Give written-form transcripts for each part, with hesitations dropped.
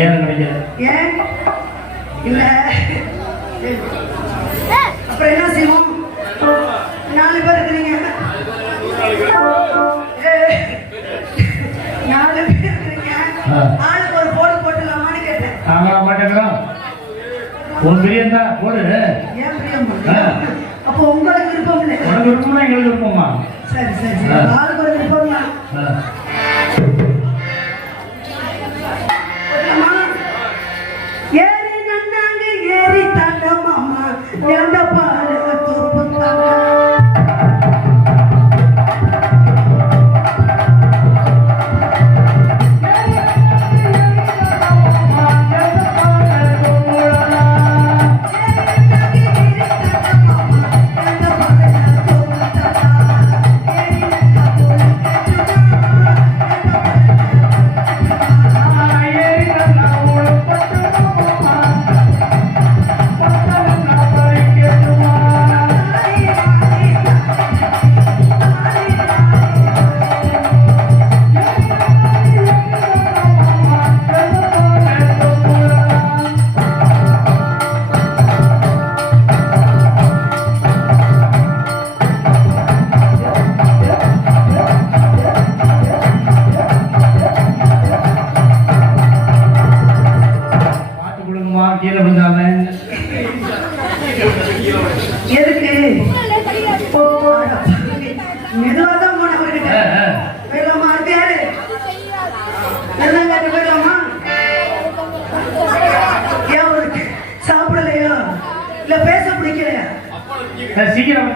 ஏன் கிடைக்கல? ஏன் இல்ல அப்புறம் என்ன செய்வோம்? 4 பேர் இருக்கிறீங்க, 4 பேர் இருக்கிறீங்க, ஆளுக்கு ஒரு போடு போட்டுலாமான்னு கேட்டேன். ஆமா மாட்டேங்கிறோம். உன் பிரியம் தான் போடு. ஏன் பிரியம்? அப்போ உங்களுக்கு விருப்பம் இல்லை? உனக்கு விருப்பம்னா எங்களுக்கு விருப்பமா? சரி சரி சரி, ஆளுக்கு ஒரு விருப்பம் தான். ஏறி நன்னாங்க ஏறி தாண்ட மாமா எந்த பாரு தூப்பு தாங்க. எதுக்கு மெதுவாதான் போன அவர்கிட்ட போயிடலாமா? அடுத்து யாரு? நெல்லாங்காட்டு போயிடலாமா? ஏன் அவருக்கு சாப்பிடலையா இல்ல பேச பிடிக்கலையா? சீக்கிரம்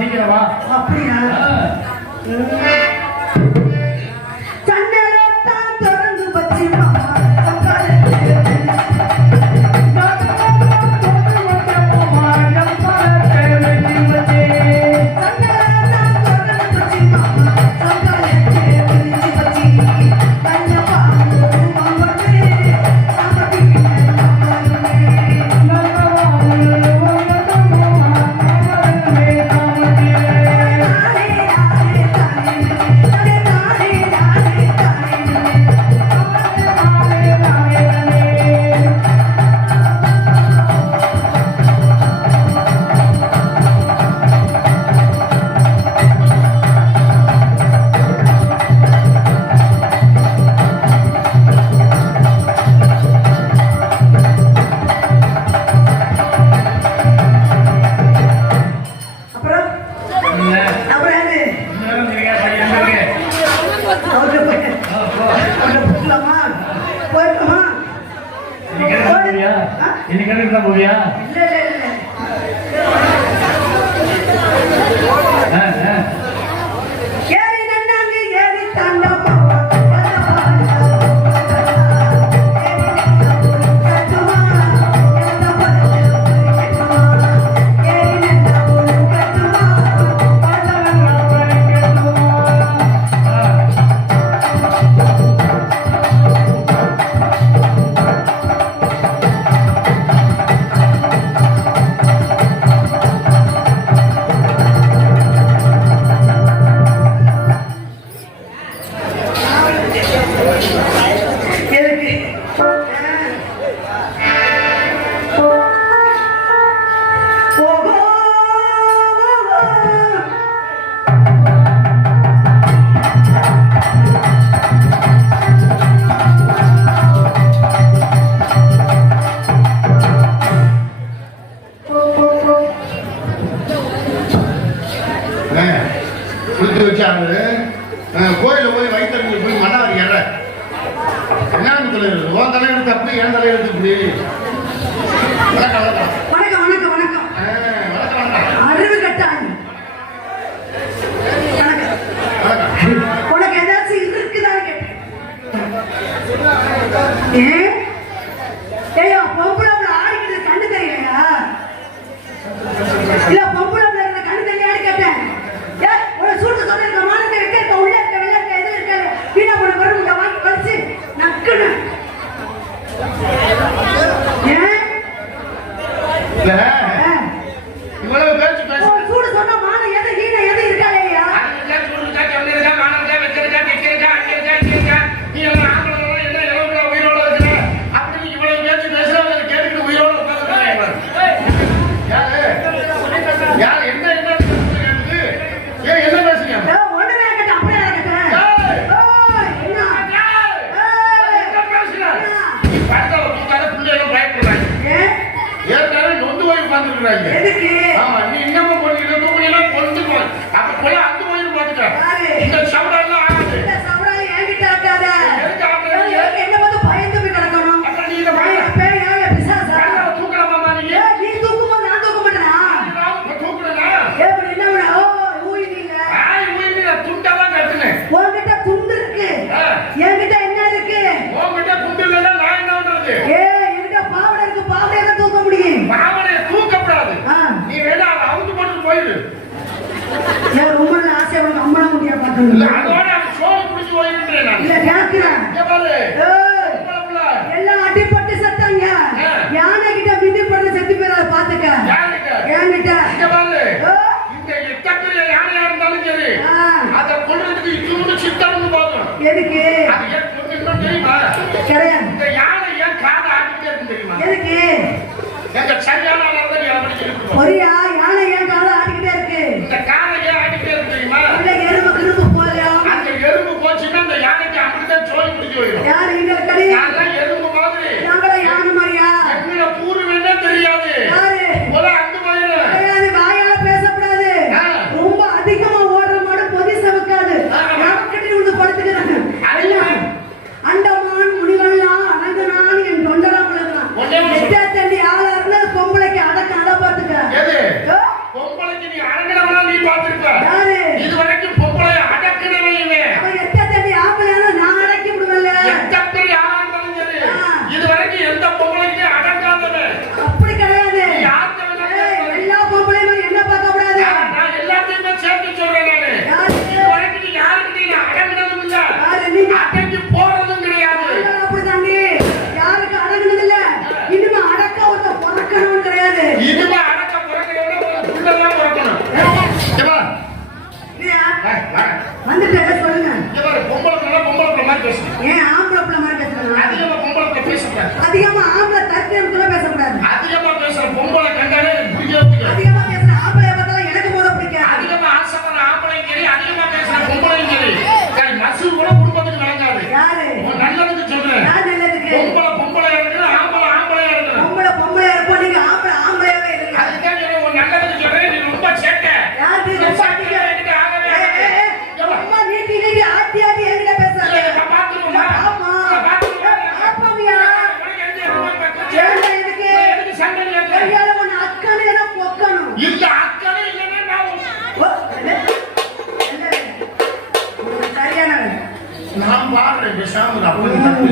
சீக்கிரம் வா. அப்படியா? சண்டெல்லாம் திறந்து வச்சு மாமா போவியா? கோயில போய் வைத்தறிஞ்சு போய் மன்னாரி ஏற என்னன்னு தலைவர் உன் தலைவர் தப்பு என் தலைவர் தப்பு. வணக்கம் வணக்கம் வணக்கம் வணக்கம் வணக்கம் அறிவு கட்டாயம். உனக்கு ஏதாச்சும் இருக்குதான் கேட்டேன். ஏய்யா பொம்பளை ஆடிக்கிட்டு கண்ணு தெரியலையா? இல்ல பொம்பளை கண்ணு தெரியலையான்னு கேட்டேன். சூடு சொல்லிருக்க மானத்தை இருக்க உள்ள இருக்க வெளில இருக்க எது இருக்க வீணா போன வரும் இந்த வாங்கி வலிச்சு நக்குன்னு இவ்வளவு பேச்சு பேச சூடு சொன்னா மானம் எது வீணா எது இருக்கா இல்லையா? அப்ப அப்ப போய் அந்த போயிரு பாத்துக்க. யாரு? இந்த சவுடெல்லாம் ஆகாது. இந்த சவடால என்கிட்ட ஆட்டாத. எதுக்கு ஆட்டுறீங்க? என்ன வந்து பயந்து போய் கிடக்கணும். அப்ப நீ இத வாங்க. பேய் யாரு பிசாசா? தூக்கலாமா நீ? நீ தூக்குமா நான் தூக்க மாட்டேனா? நான் தூக்குறேனா? எப்படி என்ன பண்ண? ஓ ஊயினி இல்ல. ஆய் ஊயினி துண்டெல்லாம் கட்டுனேன். உன்கிட்ட துண்டு இருக்கு. என்கிட்ட என்ன இருக்கு? உன்கிட்ட துண்டு இல்லைன்னா நான் என்ன பண்றது? என்கிட்ட பாவடை இருக்கு. பாவடை தான் தூக்க முடியும். பாவனையை தூக்கப்படாது. நீ வேணா அதை அவுத்து போட்டு போயிரு. ரொம்ப நாள் ஆசை உனக்கு அம்மன முடியா இல்ல பாக்கணும். அதோட அவன் சோறு குடிச்சு போயிருக்கிறேன் நான். இல்ல கேக்குறேன். இங்க பாரு. எல்லாம் அடிபட்டு செத்தாங்க. யானை கிட்ட மிதிப்பட்டு செத்து போயிடாத பாத்துக்க. என்கிட்ட இங்க பாரு. இந்த எத்தப்பெரிய யானையா இருந்தாலும் சரி அதை கொள்றதுக்கு இவ்வளவு சித்தம்னு போதும். எதுக்கு? அது ஏன் இன்னும் தெரியுமா? கிடையாது. இந்த யானை ஏன் காதை ஆட்டிட்டே இருக்கு தெரியுமா? எதுக்கு? எங்க சரியான ஆளாதான் நீ அப்படி இருக்கு. பொரியா யானை ஏன் காதை ஆட்டிக்கிட்டே இருக்கு? இந்த காதை ஏன் ஆட்டிட்டே இருக்கு தெரியுமா? இல்ல எறும்பு கிரும்பு போலையா? அந்த எறும்பு போச்சுன்னா அந்த யானைக்கு அப்படிதான் சோறு குடிச்சு போயிடும். யாரு இங்க கடி? நான் எறும்பு மாதிரி. நாங்கள யானை மாதிரியா? எங்களை பூரு வேணா தெரியாது. யாரு? போல அங்க போயிரு. கிடையாது. வாயால பேசக்கூடாது. ரொம்ப அதிகமா ஓடுற மாடு பொதி சவுக்காது. நமக்கிட்ட வந்து படுத்துக்கிறாங்க. அண்டமான் முனிவெல்லாம் அனந்தனான் என் தொண்டலாம் விழுந்தான். எட்டா தண்டி ஆளா இருந்தா பொம்பளைக்கு அடக்க அட பாத்துக்க. எது? பொம்பளைக்கு நீ அடங்கினவனா நீ பாத்துருக்க. யாரு? இது வரைக்கும் பொம்பளை அடக்கினவன் இவன். அவன் எட்டா தண்டி ஆம்பளையானா நான் அடக்கி விடுவேன்ல. எத்தப்பெரிய ஆளா இருந்தாலும் சரி இது வரைக்கும் எந்த பொம்பளைக்கும் அடங்காதவன். அப்படி கிடையாது. நீ யார்கிட்ட எல்லா பொம்பளையும் என்ன பார்க்க கூடாது. நான் எல்லாத்தையுமே சேர்த்து சொல்றேன் நானு. இது வரைக்கும் நீ யாருக்கிட்ட நீ அடங்கினதும் இல்ல. அடங்கி போறதும் கிடையாது. அப்படிதாண்டி யாருக்கு அடங்குனது இல்ல. இனிமே அடக்க ஒருத்த பிறக்கணும் கிடையாது. இனிமே அடக்க பிறக்கணும்னா புள்ளதான் பிறக்கணும். வந்துட்டு சொல்லுங்க. பொம்பளை பொம்பளை மாதிரி பேசணும். ஏன் ஆம்பளை பிள்ளை மாதிரி பேசுறேன்? அதிகமா பொம்பளை பேசக்கூடாது. அதிகமா ஆம்பளை தற்கொலை பேசக்கூடாது. அதிகமா பேசுற பொம்பளை கண்டாலே பிடிக்கவே அதிகமா பேசுற ஆம்பளை பார்த்தாலும் எனக்கு போத பிடிக்காது. அதிகமா ஆசைப்படுற ஆம்பளையும் சரி அதிகமா பேசுற பொம்பளையும் சரி மசு கூட குடும்பத்துக்கு நடக்காது. யாரு? நல்லதுக்கு சொல்றேன். யார் நல்லதுக்கு? பொம்பளை பொம்பளை இருக்கணும், ஆம்பளை ஆம்பளையா இருக்கணும். பொம்பளை பொம்பளையா இருப்போம். நீங்க ஆம்பளை ஆம்பளையாவே இருங்க. அதுதான் சொல்றேன். நல்லதுக்கு சொல்றேன். நீ ரொம்ப சேட்டை. யாருக்கு ரொம்ப ஆட்டிக்க? அம்மா நீட்டி நீட்டி ஆட்டி ஆட்டி என்கிட்ட பேசுறாங்க. பாத்துருமா? ஆமா. பாப்பமியா? சேட்டை எதுக்கு? சண்டை கையால ஒண்ணு அக்கணும் என்ன பொக்கணும்? இல்ல அக்கறை இல்லைன்னா சரியானவன். நான் பாடுறேன் பேசாம அப்படி தப்பு.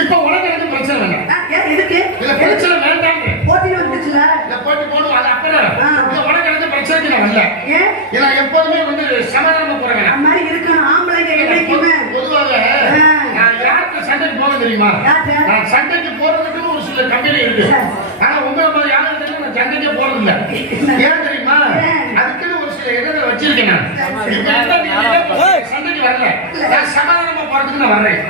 இப்ப உனக்கு எனக்கு பிரச்சனை வேண்டாம். எதுக்கு? இல்ல பிரச்சனை வேண்டாங்க. போட்டி வந்துச்சுல. இல்ல போட்டி போடும் அது அப்புறம். இல்ல உனக்கு எனக்கு பிரச்சனைக்கு நான் வரல. ஏன்? ஏன்னா எப்போதுமே வந்து சமாதானமா போறேன். அந்த மாதிரி இருக்கணும் ஆம்பளைங்க எப்படிக்குமே. பொதுவாக நான் யார்கிட்ட சண்டைக்கு போக தெரியுமா? நான் சண்டைக்கு போறதுக்கு ஒரு சில கம்பெனி இருக்கு. ஆனா உங்களை மாதிரி யாரும் நான் சண்டைக்கே போறது இல்ல. ஏன் தெரியுமா? அதுக்குன்னு ஒரு சில இடங்களை வச்சிருக்கேன் நான். இப்ப சண்டைக்கு வரல. நான் சமாதானமா போறதுக்கு நான் வர்றேன்.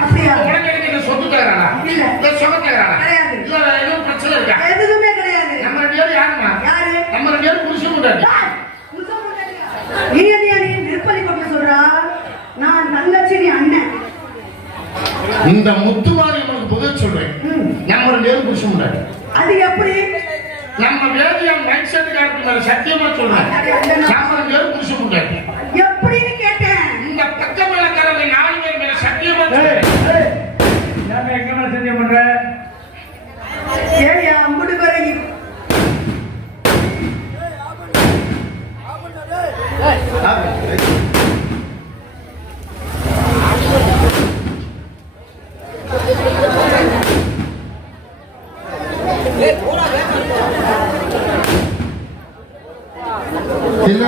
உனக்கு எனக்கு என்ன சொத்து தரானா? இல்ல சொந்த தரானா? இல்ல எதுவும் பிரச்சனை இருக்கா? எதுவுமே கிடையாது. நம்ம ரெண்டு பேரும் யாருமா? யாரு? நம்ம ரெண்டு பேரும் புருஷன் முன்னாடி. நீ நிற்பலி கொண்டு சொல்றா. நான் தங்கச்சி நீ அண்ணன். இந்த முத்துமாரி உனக்கு பதில் சொல்றேன். நம்ம ரெண்டு பேரும் புருஷன் முன்னாடி. அது எப்படி? நம்ம வேதியான் மைக் செட் கார்டு மேல சத்தியமா சொல்றேன். நம்ம ரெண்டு பேரும் புருஷன் முன்னாடி. எப்படின்னு கேட்டேன். இந்த பக்க மேலக்காரங்க 4 பேர் மேல சத்தியமா சொல்றேன். யாரை எங்க மேல சத்தியம் பண்ற? ஏயா அம்புடு வரை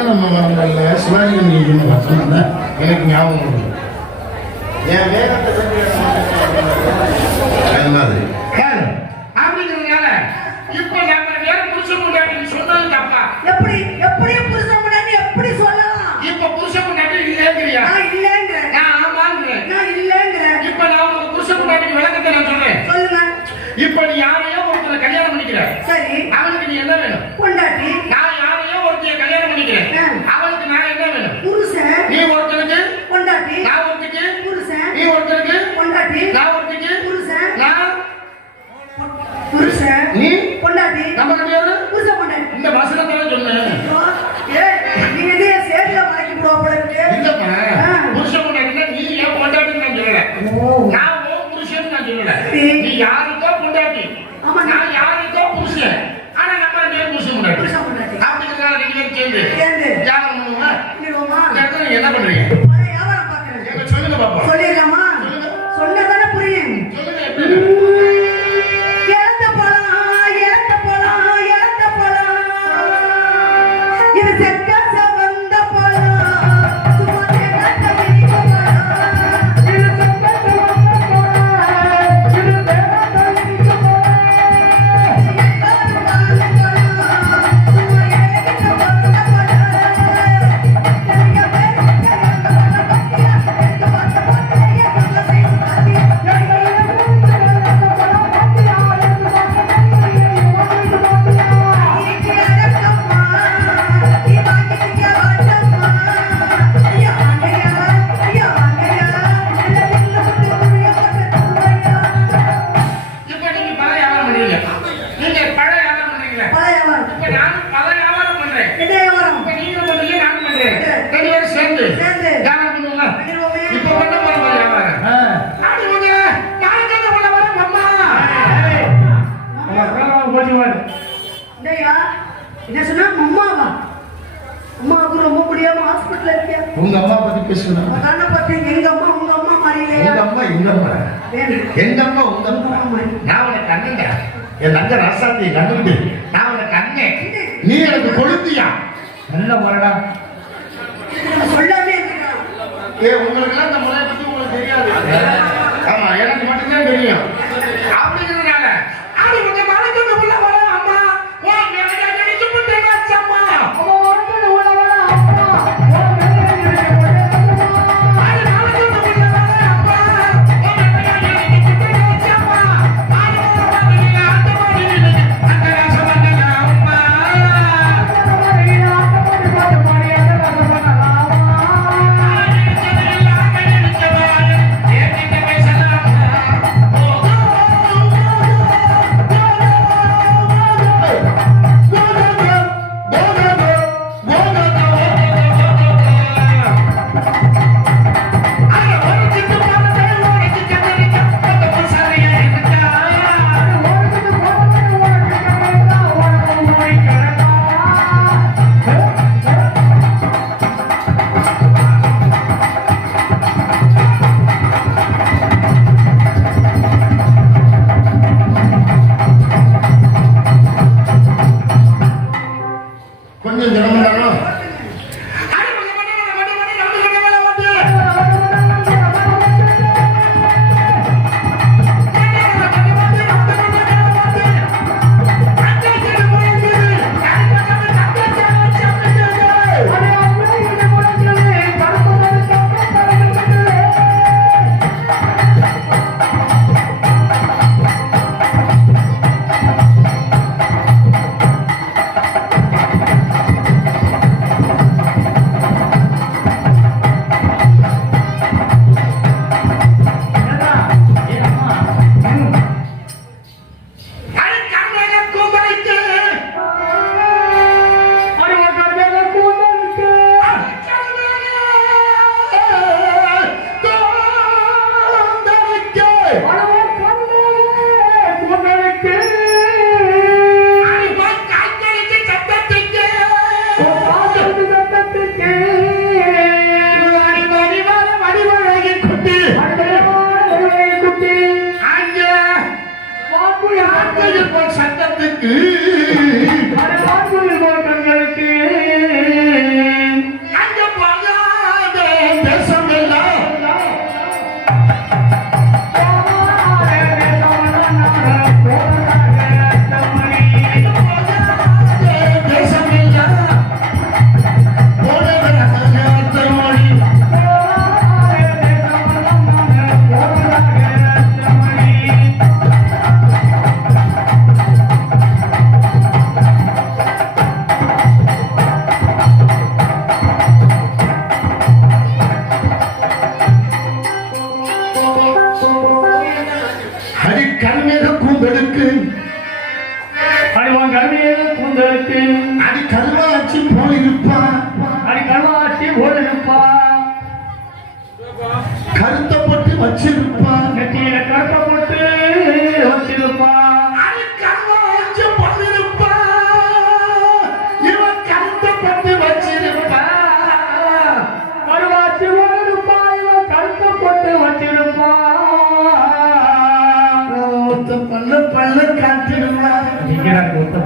நம்ம வரல சிவாஜி எனக்கு ஞாபகம் என் வேகத்தை அப்படிங்கிறதுனால இப்ப நம்ம வேற புருஷன் முன்னாடி சொன்னது தப்பா? எப்படி எப்படி புருஷன் முன்னாடி எப்படி சொல்லலாம்? இப்ப புருஷன் முன்னாடி இல்லைங்கிறியா? நான் இல்லைங்கிறேன். நான் ஆமாங்கிறேன். நான் இல்லைங்கிறேன். இப்ப நான் உங்க புருஷன் முன்னாடி விளக்கத்தை நான் சொல்றேன். சொல்லுங்க. இப்ப நீ யாரையோ ஒருத்தரை கல்யாணம் பண்ணிக்கிற. சரி. அவனுக்கு நீ என்ன வேணும்? பொண்டாட்டி. நான் யாரையோ ஒருத்தைய கல்யாணம் பண்ணிக்கிறேன். அவனுக்கு நான் என்ன வேணும்? புருஷன். நீ ஒருத்தனுக்கு பொண்டாட்டி. நான் ஒருத்தனுக்கு புருஷன். நீ ஒருத்தனுக்கு சேர்ந்து சேர்ந்து வியாபாரம் பண்ணுவோமா? பண்ணிடுவோமா? இந்த இடத்துல நீங்க என்ன பண்றீங்க? பழைய வியாபாரம் பார்க்கறேன். எங்க சொல்லுங்க பாப்பா. சொல்லிடலாமா? சொன்னதானே புரியும். சொல்லுங்க எப்படி? இழந்த பழம், இழந்த பழம், இழந்த பழம். இது செக்க செவந்த பழம். சும்மா தேங்காய் தண்ணி பழம். இது செக்க செவந்த பழம். இது தேங்காய் தண்ணி பழம். சும்மா ஏறிட்ட பழம் பழம். தெரிய இப்ப நீங்க பழ வியாபாரம் பண்றீங்க. நீங்க பழ வியாபாரம் பண்றீங்களா? பழைய வியாபாரம். இப்ப நான் பழ வியாபாரம் பண்றேன். என்ன வியாபாரம்? இப்ப நீங்களும் பண்றீங்க, நானும் பண்றேன். ரெண்டு பேரும் சேர்ந்து சேர்ந்து. வியாபாரம் பண்ணுவோமா? பண்ணிடுவோமே. இப்ப பண்ண போறோம் பழ வியாபாரம். ஆ. ஆடி வாங்க. நான் கேட்க உள்ள வரேன் அம்மா. ஏய், உங்க அக்காவை போட்டி பாரு. இதையா? என்ன சொன்னா அம்மாவா? அம்மாவுக்கு ரொம்ப முடியாம ஹாஸ்பிட்டல்ல இருக்கியா? உங்க அம்மா பத்தி பேசுனா. கண்ணை பார்த்தேன், எங்க அம்மா உங்க அம்மா மாதிரி இல்லையா? உங்க அம்மா எங்க அம்மா? வேணும். எங்க அம்மா உங்க அம்மா. நான் உனக்கு அண்ணன்டா. என் தங்க ரசாத்தி கண்ணுண்டு. நான் உனக்கு அண்ணன். நீ எனக்கு கொழுந்தியா? நல்ல முறைடா. நம்ம சொல்லாமே இருக்கிறோம். உங்களுக்கு இந்த முறையை பத்தி உங்களுக்கு தெரியாது. ஆமா, எனக்கு மட்டும்தான் தெரியும். அப்படிங்கிறதுனால ஆடி உங்க மனசுக்கு உள்ள வர அம்மா. ஓ மேல நினைச்சு புட்டேங்க அம்மா. கொஞ்சம் ஜனமண்டாலும்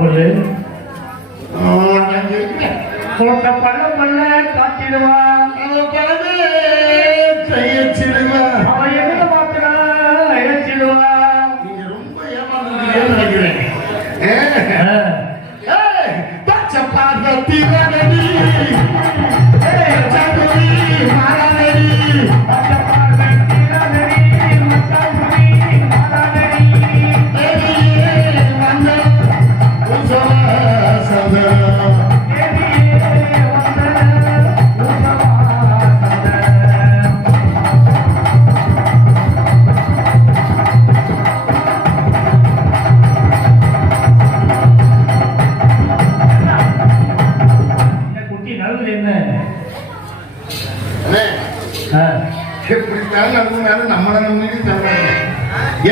சொல்லு நான் கேட்கிறேன். போட்ட பள்ள பள்ள காட்டிடுவான் அவன் பலவே செய்யச்சிடுவான். அவன் எதிர மாத்திரா இழைச்சிடுவான் நீங்க ரொம்ப ஏமாந்துருக்கீங்கன்னு நினைக்கிறேன். பச்சை பார்வதி ரகடி, சதுரி மாறானடி, தேவியே வந்தனம் உற்சவ சந்தனம். குட்டி நல்லது என்ன அண்ணே, ஆ. எப்படினாலும் நம்பினாலும் நம்மளை நம்பி தருவாங்க.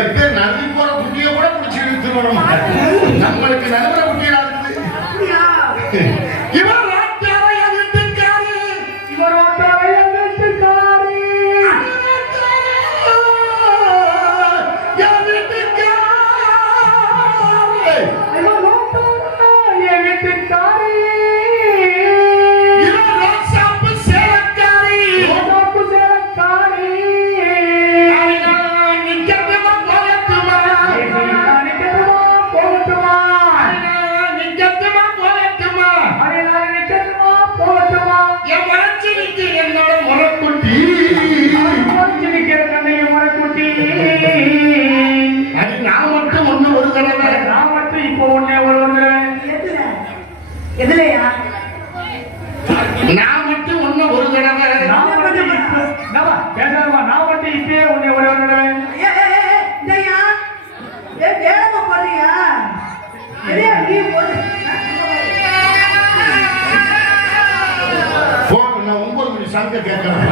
எப்ப நம்பி போற குட்டியை கூட பிடிச்சி இழுத்துடணும். நம்மளுக்கு நடுற குட்டியா இருக்குது. அப்படியா? இவன் ராஜாவைய வீட்டுக்காரி, இவர் ஒன்றாய வீட்டுக்காரி என் வீட்டுக்காரி. இவர் ஒன்றாய வீட்டுக்காரி இவன் ரோசாப்பு சேலக்காரி. ரோசாப்பு சேலக்காரி. நான் நிக்கட்டுமா போகட்டுமா? நான் நிக்கட்டுமா போகட்டுமா? நான் நிக்கட்டுமா போகட்டுமா? நான் நிக்கட்டுமா போகட்டுமா? என் மனசு நிக்க என்னோட முறக்குட்டி. மறைச்சு நிக்கிற கண்ணையும் மறைக்குட்டி. அது நான் மட்டும் ஒண்ணு ஒரு தடவை. நான் மட்டும் இப்போ ஒன்னே ஒரு வந்துடுவேன். எதுல? எதுலயா? நான் மட்டும் ஒண்ணு ஒரு தடவை. நான் மட்டும் இப்போ என்னவா? பேசாதம்மா. நான் மட்டும் இப்பயே ஒன்னே ஒரு வந்துடுவேன். இதையா? வேலைமா போறியா? எதையா நீ போடு? போ, நான் 9 மணி சங்க கேட்கிறேன்.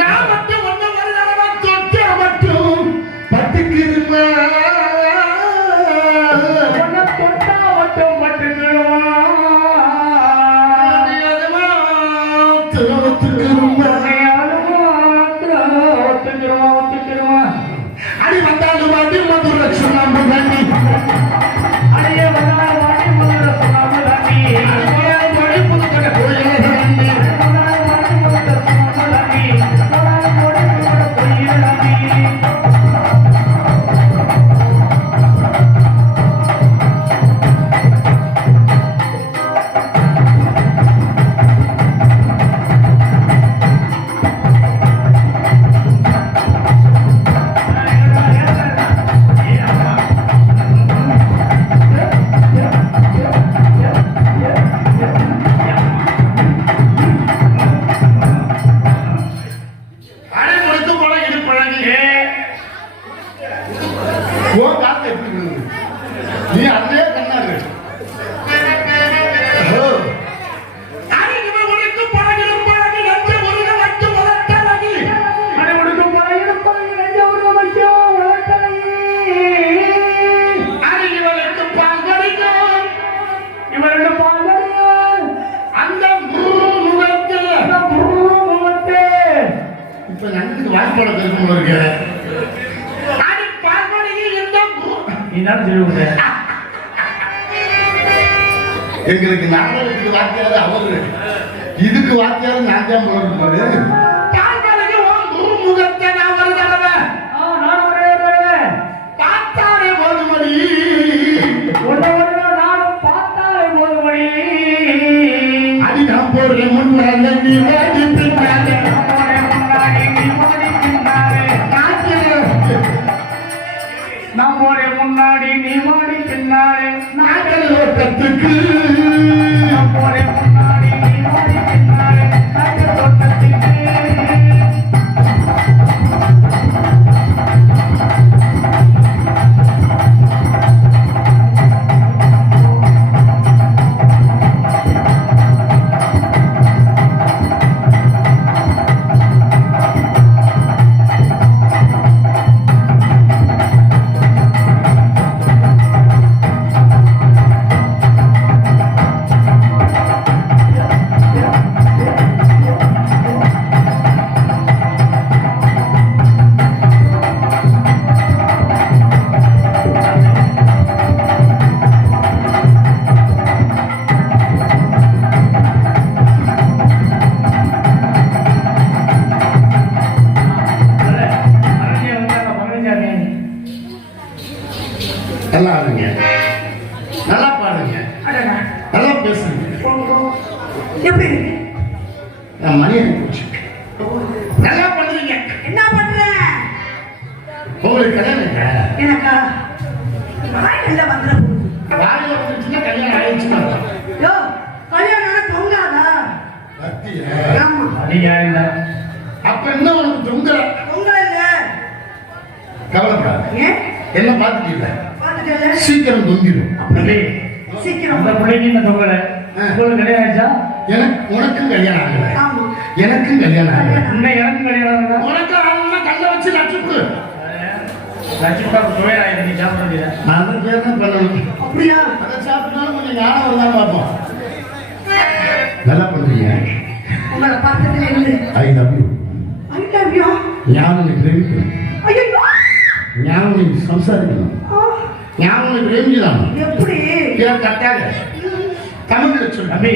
நான் மட்டும் ஒண்ணு ஒரு தடவை தொட்டு மட்டும் பட்டுக்கிருமா. உன்னை தொட்டா மட்டும் பட்டுக்கிடுவா. ஒத்துக்கிருமா. ஒத்துக்கிடுவா. அடி வந்தாலும் அடி மதுர சுண்ணாம்பு தண்ணி. அடியே வந்தால் வாடி முதல்ல சொன்னாங்க தாண்டி. மழை புதுக்கடை கோயில தண்ணி. வந்தால் வாடி முதல்ல சொன்னாங்க தாண்டி. வந்தால் வாடி முதல்ல பொய்யில தாண்டி. அடை முடித்து போல இடுப்பழகி. ஓ காத்து எப்படி விழுது? நீ அதே கண்ணாரு. அடை இவன் உனக்கு பழகிடும் பழகி நஞ்ச முருக வைத்து வளர்த்தழகி. அடை உடுக்கும் பழையிருப்பாங்க நெஞ்ச உருவ வைக்கும் உலகத்தலையே. அடை இவனுக்கு பால் வரைக்கும் இவருடைய பாதங்கள் அந்த முகத்தில். அந்த முகத்தே. இப்ப நன்கு வாய்ப்பாடு இருக்கும் இருக்கு. அடி பார்வடியில் இந்த நீ தான் சொல்லுங்க. எங்களுக்கு நாடகத்துக்கு வாத்தியாரு அவரு, இதுக்கு வாத்தியாரு நான் தான் போல இருப்பாரு. பார்வடிக்கு உன் முகத்தை நான் ஒரு தடவை நான் ஒரே வருவேன். பார்த்தாலே போதுமடி. ஒன்றை நானும் பார்த்தாலே போதுமடி. அடி நான் போடுற முன்னால நீ வாடி பின்னாலே. நம்மோட முன்னாடி நீ மாடி பின்னாலே. நம்மோட முன்னாடி நீ மாடி பின்னாலே. நாங்கள் ஓட்டத்துக்கு நம்மோட முன்னாடி நீ மாடி பின்னாலே. நாங்கள் தோட்டத்துக்கு. எப்படி இருக்கு? நான் மணி அனுப்பிச்சு நல்லா பண்ணுறீங்க. என்ன பண்ற? உங்களுக்கு கல்யாணம் இல்லை. எனக்கா வாய் நல்லா வந்துட போகுது. வாயில வந்துச்சுன்னா கல்யாணம் ஆயிடுச்சுன்னா யோ கல்யாணம் தொங்காதா? ஆமா அப்ப என்ன உனக்கு தொங்கல? தொங்கல இல்ல. கவலைப்படாத. ஏன் என்ன பார்த்துட்டீங்க? பாத்துட்டல சீக்கிரம் தொங்கிடும். சீக்கிரம் அந்த பிள்ளைக்கு இந்த தொங்கல உங்களுக்கு கல்யாணம் ஆயிடுச்சா? எனக்கு உனக்கும் கல்யாணம் ஆகல. ஆமா எனக்கும் கல்யாணம் ஆகல. இன்னும் எனக்கும் கல்யாணம் ஆகல. உனக்கு ஆகணும்னா கல்ல வச்சு நச்சுடு. லட்சுமி சுவையா நீ சாப்பிட வேண்டியதா? நான் தான் பேர் தான் பண்ணணும். அப்படியா? அதை சாப்பிட்டாலும் கொஞ்சம் ஞானம் வருதான் பார்ப்போம். நல்லா பண்றீங்க. உங்களை பார்த்ததுல இருந்து I love you. I love you. ஞானம் பிரேமிக்கணும். ஐயோ ஞானம் சம்சாரிக்கணும். ஞானம் பிரேமிக்கலாம். எப்படி? ஏன் கட்டாக தமிழ்ல சொல்லு. தம்பி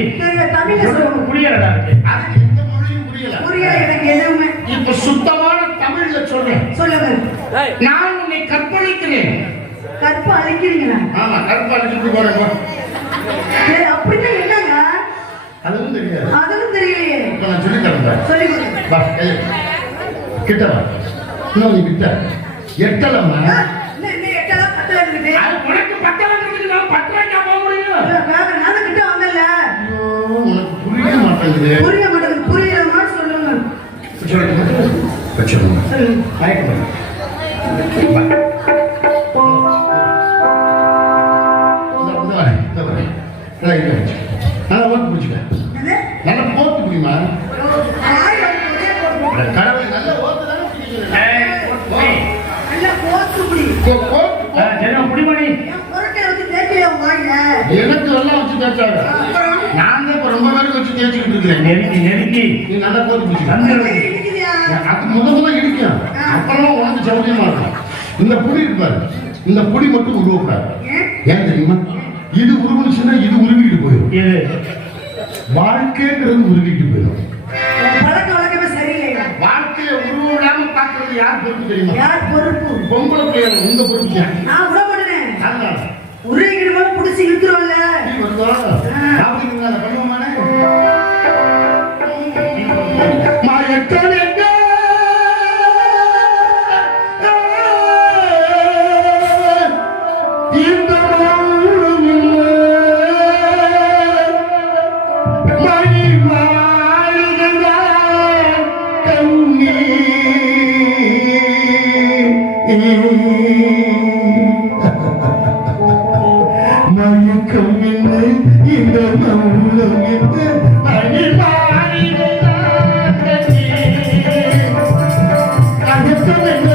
தமிழ்ல சொல்லுங்க. புரியலடா அது எந்த மொழியும் புரியல. புரியல எனக்கு எதுவுமே. இப்ப சுத்தமான தமிழ்ல சொல்றேன். சொல்லுங்க. நான் உன்னை கற்பழிக்கிறேன். கற்ப அழிக்கிறீங்களா? ஆமா, கற்பழிச்சுட்டு போறேன். அப்படின்னா என்னங்க? அதுவும் தெரியாது. அதுவும் தெரியலையே. இப்ப நான் சொல்லி தரேன். சொல்லி கொடுங்க. வா, கிட்ட வா. இன்னும் நீ கிட்ட எட்டலம்மா. இன்னும் எட்டெல்லாம் பத்தல இருக்குது. உனக்கு பத்தலங்கிறதுக்கு நான் 10 ரூபாய்க்கு போக முடியும். நான் கிட்ட வந்தல. ஐயோ, உனக்கு புரிய மாட்டேங்குது. புரிய மாட்டேங்குது. புரியல மாதிரி சொல்லுங்க. சொல்லுங்க. வச்சுருங்க. சொல்லுங்க. பயப்படாத. நல்லா ஓட்டு பிடிச்சிக்க. நல்லா போட்டு பிடிமா. கடவுள் நல்ல ஓட்டு தானே பிடிக்கிறேன். நல்லா போத்து புடி. புடிமணி என் பொருட்டை வச்சு தேய்க்கல வாங்க. எனக்கு எல்லாம் வச்சு தேய்ச்சாங்க. நான் தான் இப்ப ரொம்ப பேருக்கு வச்சு தேய்ச்சிக்கிட்டு இருக்கேன். நெருக்கி நீ நல்லா போட்டு பிடிச்சிக்க. இருக்குதியா? அது முதல்ல இடிக்கும். அப்புறமா உனக்கு சௌரியமா இருக்கும். இந்த புடி இருப்பாரு. இந்த புடி மட்டும் உருவக்கூடாது. ஏன் தெரியுமா? இது உருவனுச்சுன்னா இது உருவிட்டு போயிடும். இது வாழ்க்கைங்கிறது உருவிட்டு போயிடும். பழக்க வழக்கமே சரியில்லை. வாழ்க்கையை உருவிடாம பார்க்கறது யார் பொறுப்பு தெரியுமா? யார் பொறுப்பு? பொம்பளை பிள்ளைங்க உங்க பொறுப்பு தான். நான் விட மாட்டேன். அதனால உருகிட்டு போல புடிச்சு இழுத்துருவல்ல. நீ வருவா? சாப்பிடுறீங்களா? அதை பண்ணுவோமானே? மயக்கம் எங்க? இந்த மணி மாறுகிறா கண்ணீர். மயக்கம் என்ன? இந்த மௌனம் என்ன? மணி மாறுகிறா கண்ணீர். அகத்தம் என்ன?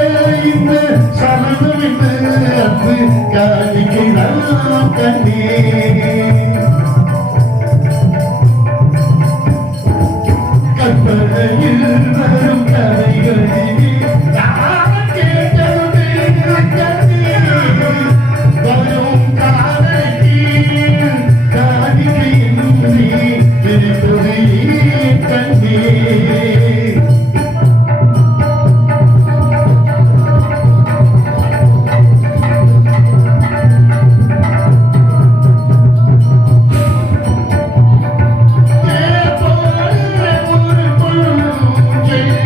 இந்த சலனம் என்ன? அது காணிக்கிறான் கண்ணீர். கற்பனையில் வரும் கதைகளிலே நான் கேட்டது கண்ணீர். வரும் காலைக்கு காணிக்கையின்றி இருப்பது கண்ணீர். Yeah.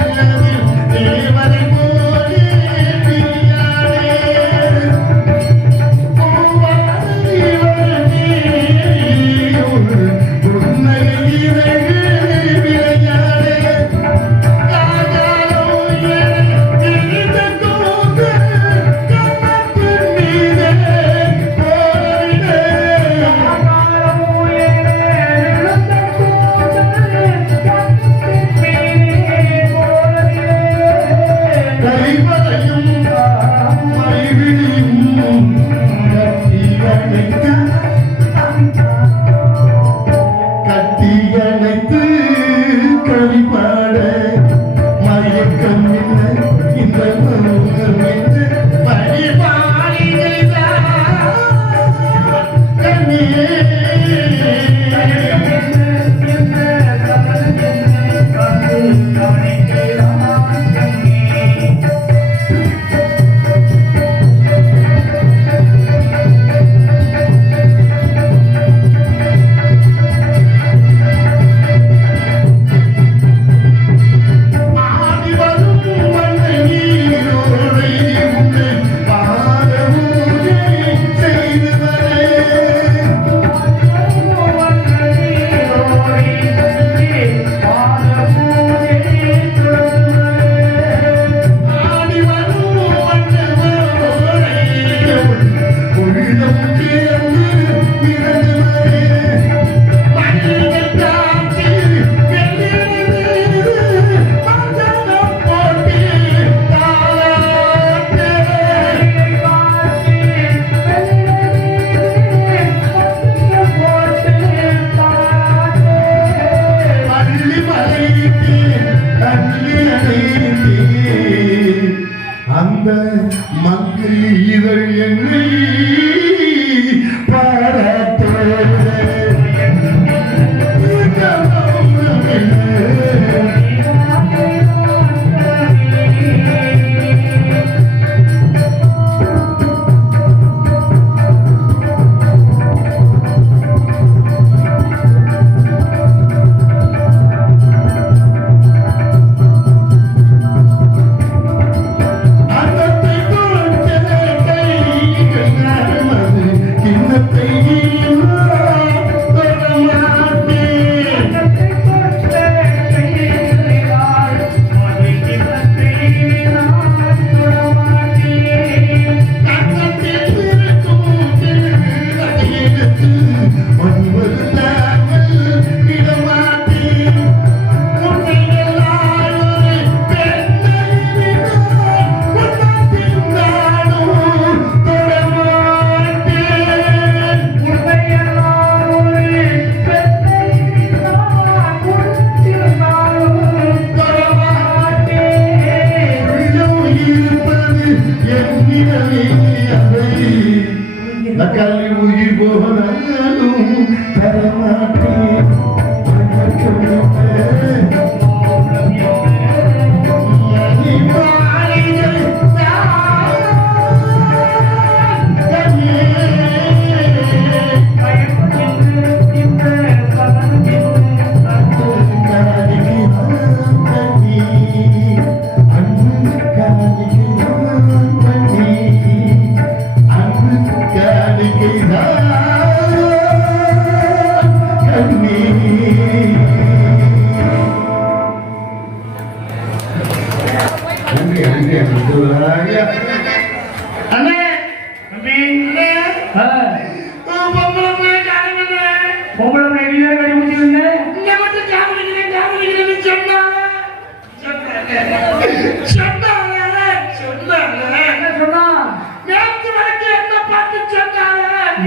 என்ன சொன்னா?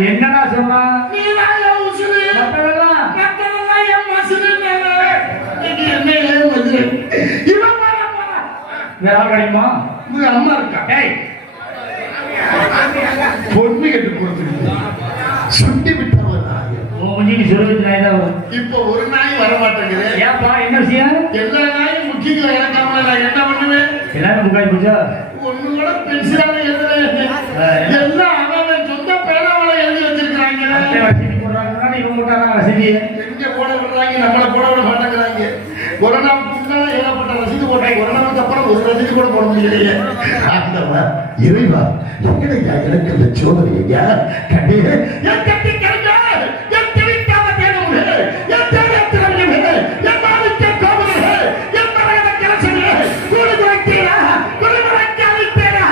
என்னடா சொன்னா? மத்ததெல்லாம் வேற ஆள் கிடைக்குமா? அம்மா இருக்கா? பொண்ணு கட்டு கொடுத்துருக்கு சுட்டி விட்டவர் இப்போ ஒரு நாய் வர மாட்டேங்குது. ஏப்பா என்ன விஷயம்? எல்லா நாயும் முக்கியங்களை இறக்காம நான் என்ன பண்ணுவேன்? எல்லாரும் முக்காய் போச்சா? ஒண்ணு கூட பென்சிலால எழுதுறேன். எல்லாம் அவன் சொந்த பேனாவால எழுதி வச்சிருக்காங்க. எங்க போட விடுறாங்க, நம்மளை போட விட மாட்டேங்கிறாங்க. கொரோனாவுக்கு முன்னால ஏகப்பட்ட ரசீது போட்டாங்க. கொரோனாவுக்கு அப்புறம் ஒரு ரசீது கூட போட முடியலையே. ஆண்டவா இறைவா எங்கடையா எனக்கு இந்த சோதனையா கட்டி என் கட்டி கருங்க என் தெரிவிக்காத தேடும் என் தேவையத்திரங்க என் மாலிக்க கோபுர என் மரகத கலசங்க கூடு குறைத்தீரா குறைமுறைக்கு அளித்தேரா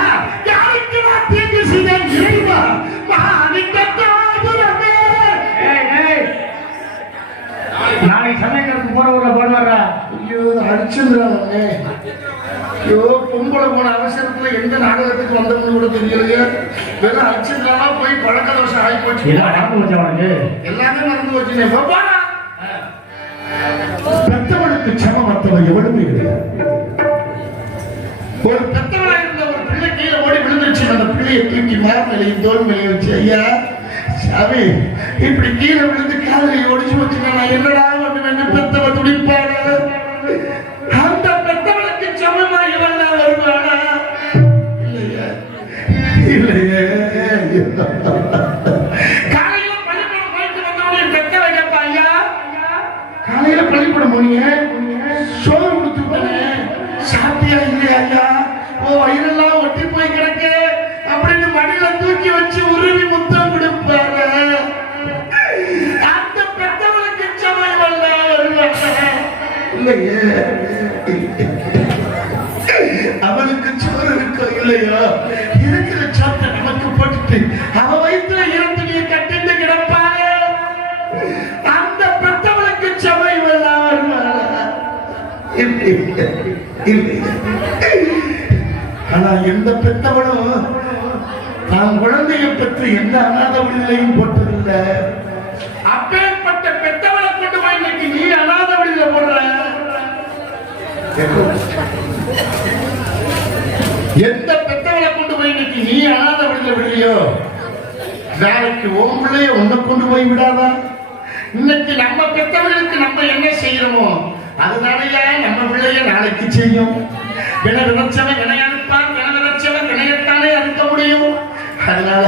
யாருக்கு நான் தீங்கு செய்தேன் இறைவா மாலிக்க கோபுரமே. நாளைக்கு சமயங்களுக்கு போற ஊர்ல போடுவாரா? ஐயோ அடிச்சுறானே. ஐயோ பொம்பளை போன அவசரத்துல எந்த நாடகத்துக்கு வந்தோம்னு கூட தெரியலையே. வெறும் அடிச்சுறானா போய் பழக்க தோஷம் ஆகி போச்சு. எல்லாமே மறந்து வச்சுனே. பெத்தவனுக்கு சமமற்றவன் எவனுமே கிடையாது. ஒரு பெத்தவனா இருந்த ஒரு பிள்ளை கீழே ஓடி விழுந்துருச்சு. அந்த பிள்ளையை தூக்கி மேலையும் தோல் மேலையும் வச்சு ஐயா சாமி இப்படி கீழே விழுந்து காதலை ஒடிச்சு வச்சுனா நான் என்னடா பண்ணுவேன்? பெத்தவ துடிப்பான அந்த பெத்தவனுக்கு சமமா இவன் வருவானா? இல்லையா இல்லையே. காலையில பள்ளிக்கூடம் போயிட்டு வந்தவனே பெத்தவ கேட்பா ஐயா காலையில பள்ளிக்கூடம் போனீங்க சோறு கொடுத்துட்டானே சாப்பிட்டியா இல்லையா ஐயா? ஓ வயிறெல்லாம் ஒட்டி போய் கிடக்கு அப்படின்னு மடியில தூக்கி வச்சு உருவி முத்தம் கொடுப்பாரு. அந்த பெத்தவனுக்கு சமயம் இல்லையே. அவனுக்கு சோறு இருக்கோ இல்லையோ இருக்கிற சோத்தை நமக்கு போட்டுட்டு அவ வயிற்றுல இரண்டு கட்டிட்டு கிடப்பாரு. அந்த பெத்தவனுக்கு சமயம் ஆனா எந்த பெத்தவனும் தான் குழந்தையை பற்றி எந்த அநாத விடுதலையும் போட்டதில்லை. அப்பேற்பட்ட பெத்தவனை கொண்டு போய் இன்னைக்கு நீ அநாத விடுதலை போடுற. எந்த பெத்தவனை கொண்டு போய் இன்னைக்கு நீ அநாத விடுதலை விடுறியோ நாளைக்கு உன் பிள்ளைய உன்னை கொண்டு போய் விடாதா? இன்னைக்கு நம்ம பெத்தவர்களுக்கு நம்ம என்ன செய்யறோமோ அதுதானையா நம்ம பிள்ளைய நாளைக்கு செய்யும். வின விதைச்சவன் வினையறுப்பான், வின விதைச்சவன் வினையத்தானே அறுக்க முடியும். அதனால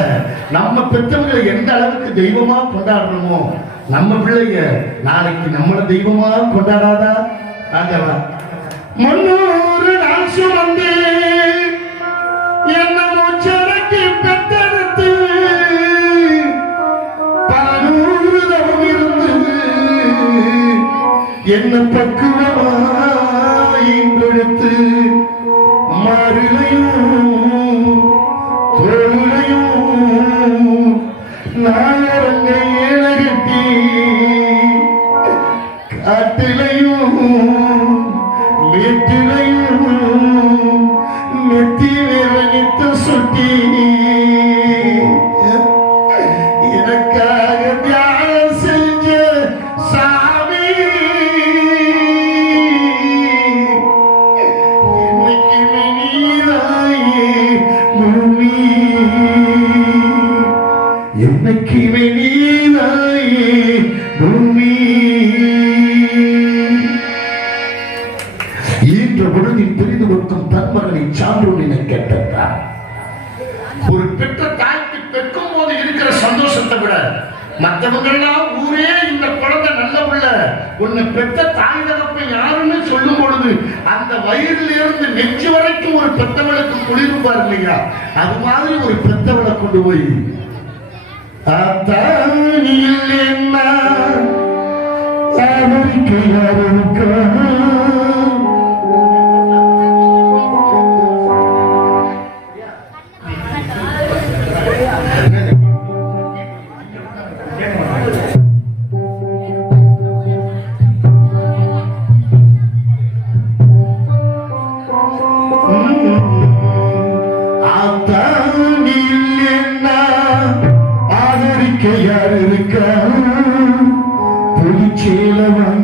நம்ம பெற்றவங்களை எந்த அளவுக்கு தெய்வமா கொண்டாடுறோமோ நம்ம பிள்ளைங்க நாளைக்கு நம்மள தெய்வமா கொண்டாடாதா? ஆண்டவா 300 நாள் சுமந்து என்ன மூச்சடக்கி பெற்றெடுத்து பல நூறு தவம் இருந்து என்ன பக்குவமாய் கொடுத்து மாறுலையும் தோளுலையும் நாயரங்க ஏழகட்டி காட்டிலையும் மேட்டிலையும் நெத்தி வேவனித்த சுட்டி எனக்காக தியானம் செஞ்ச சாமி இன்னைக்கு நீதாயே பூமி என்னைக்கு நீதாயே பூமி ஈன்ற பொழுதில் தெரிந்து கொடுக்கும் தன்மகனை சான்றோன் கேட்டார். ஒரு பெற்ற தாய்க்கு பெற்கும் போது இருக்கிற சந்தோஷத்தை விட மற்றவங்க எல்லாம் ஊரே இந்த குழந்தை நல்ல உள்ள உன்னை பெற்ற தாய் தகப்பை யாருன்னு சொல்லும் பொழுது அந்த வயிறில் இருந்து நெஞ்சு வரைக்கும் ஒரு பெத்தவளுக்கு குளிர்பார் இல்லையா? அது மாதிரி ஒரு பெத்தவளை கொண்டு போய்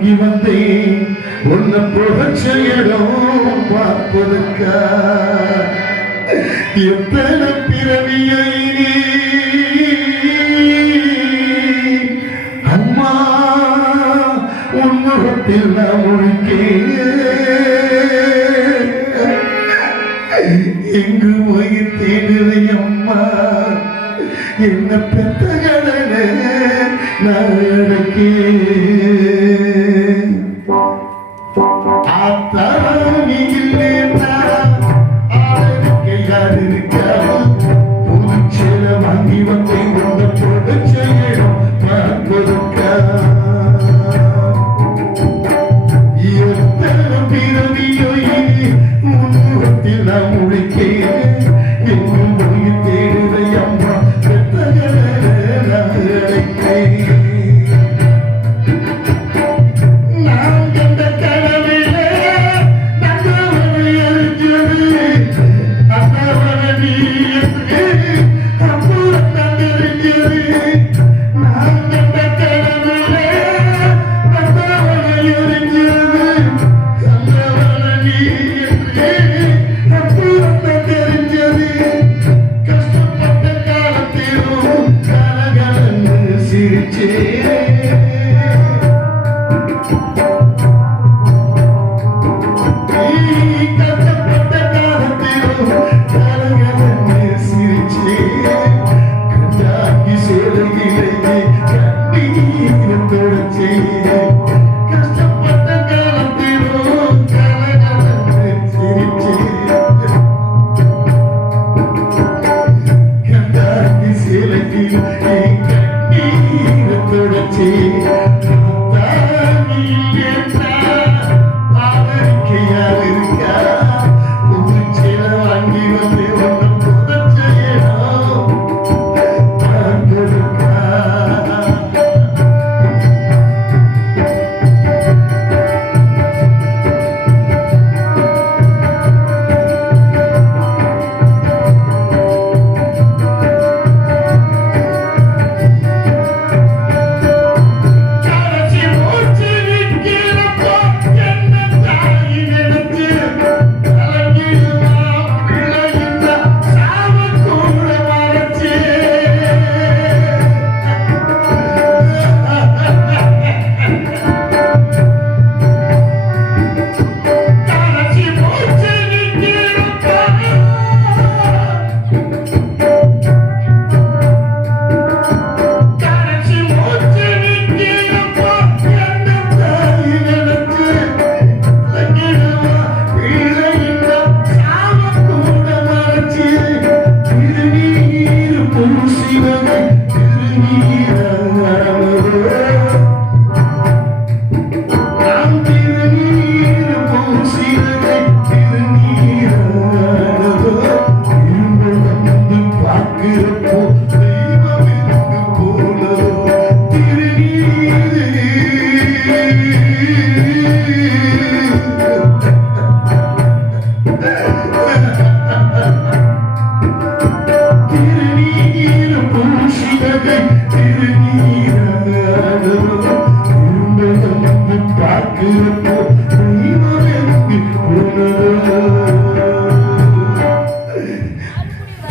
வாங்கி வந்தேன் உன்னை புகச்ச இடம் பார்ப்பதற்கா எத்தனை பிறவியை அம்மா உன்முகத்தில் நான் எங்கு போய் தேடுதை அம்மா என்ன பெத்த கடலை நான் அடக்கேன் ஆத்தாமி இல்லைன்னா ஆளுக்கு யார் இருக்கா புதுச்சேல வாங்கி வந்து உன்னை போட செய்யணும் பார்ப்பதற்கா எத்தனை பிறவியோ முன்முகத்தில் நான் முடிக்கேன் எங்கும் போய் தேடுதை அம்மா பெத்த கடலை நான் அடக்கேன்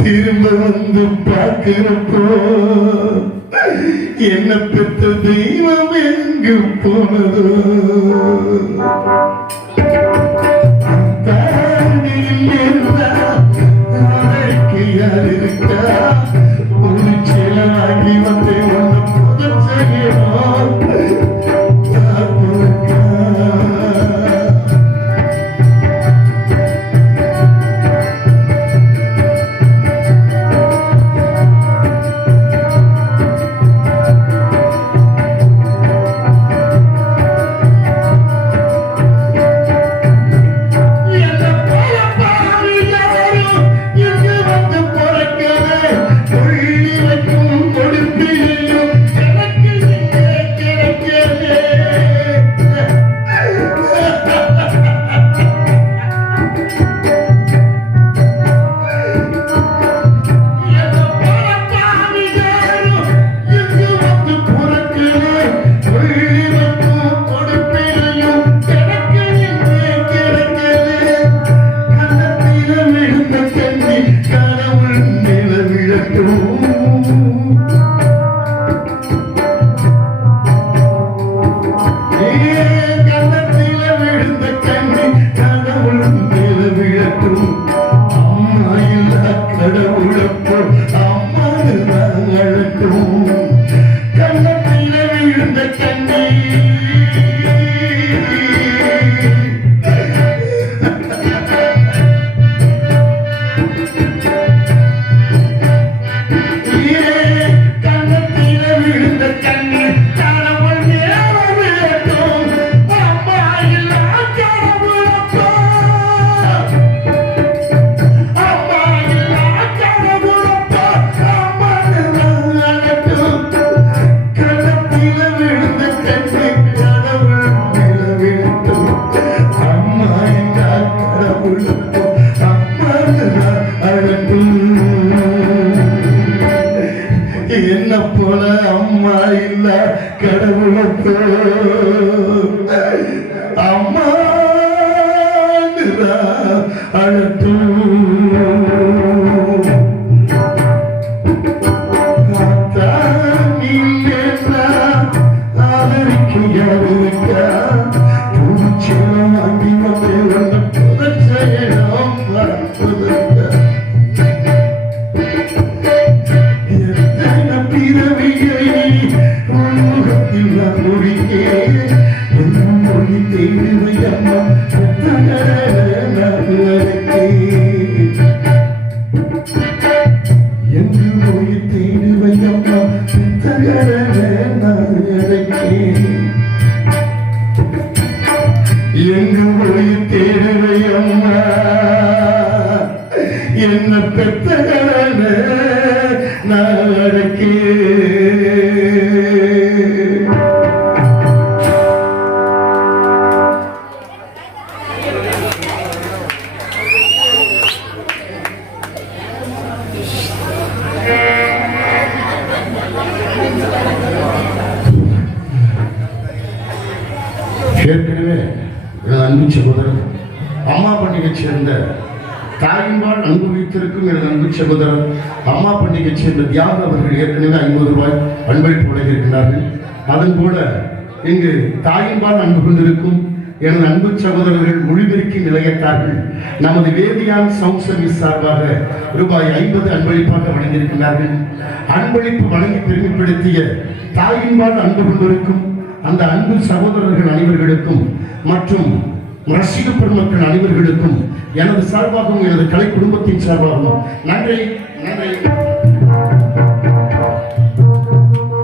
திரும்ப வந்து பார்க்கிறப்போ என்ன பெற்ற தெய்வம் எங்கு போனதோ யார் இருக்கா ஒரு சிலனாகி வந்து ஒன்று புதன் செய்யணும் அழுத்தும் எங்கு போய் தேடுவையம்மா என்ன பெத்தகன நாளைக்கு ஏற்கனவே எனது அன்பு சகோதரர் அம்மா பண்டிகை சேர்ந்த தாயின்பால் அன்பு வைத்திருக்கும் எனது அன்பு சகோதரர் அம்மா பண்டிகை சேர்ந்த தியாக அவர்கள் ஏற்கனவே 50 ரூபாய் அன்பளிப்பு வழங்கியிருக்கிறார்கள். அதன் போல இங்கு தாயின்பால் அன்பு கொண்டிருக்கும் எனது அன்பு சகோதரர்கள் மொழிபெருக்கி நிலையத்தார்கள் நமது வேதியான் சவுண்ட் சர்வீஸ் சார்பாக ரூபாய் 50 அன்பளிப்பாக வழங்கியிருக்கிறார்கள். அன்பளிப்பு வழங்கி பெருமைப்படுத்திய தாயின்பால் அன்பு கொண்டிருக்கும் அந்த அன்பு சகோதரர்கள் அனைவர்களுக்கும் மற்றும் ரசிக பெருமக்கள் அனைவர்களுக்கும் எனது சார்பாகவும் எனது கலை குடும்பத்தின் சார்பாகவும் நன்றி.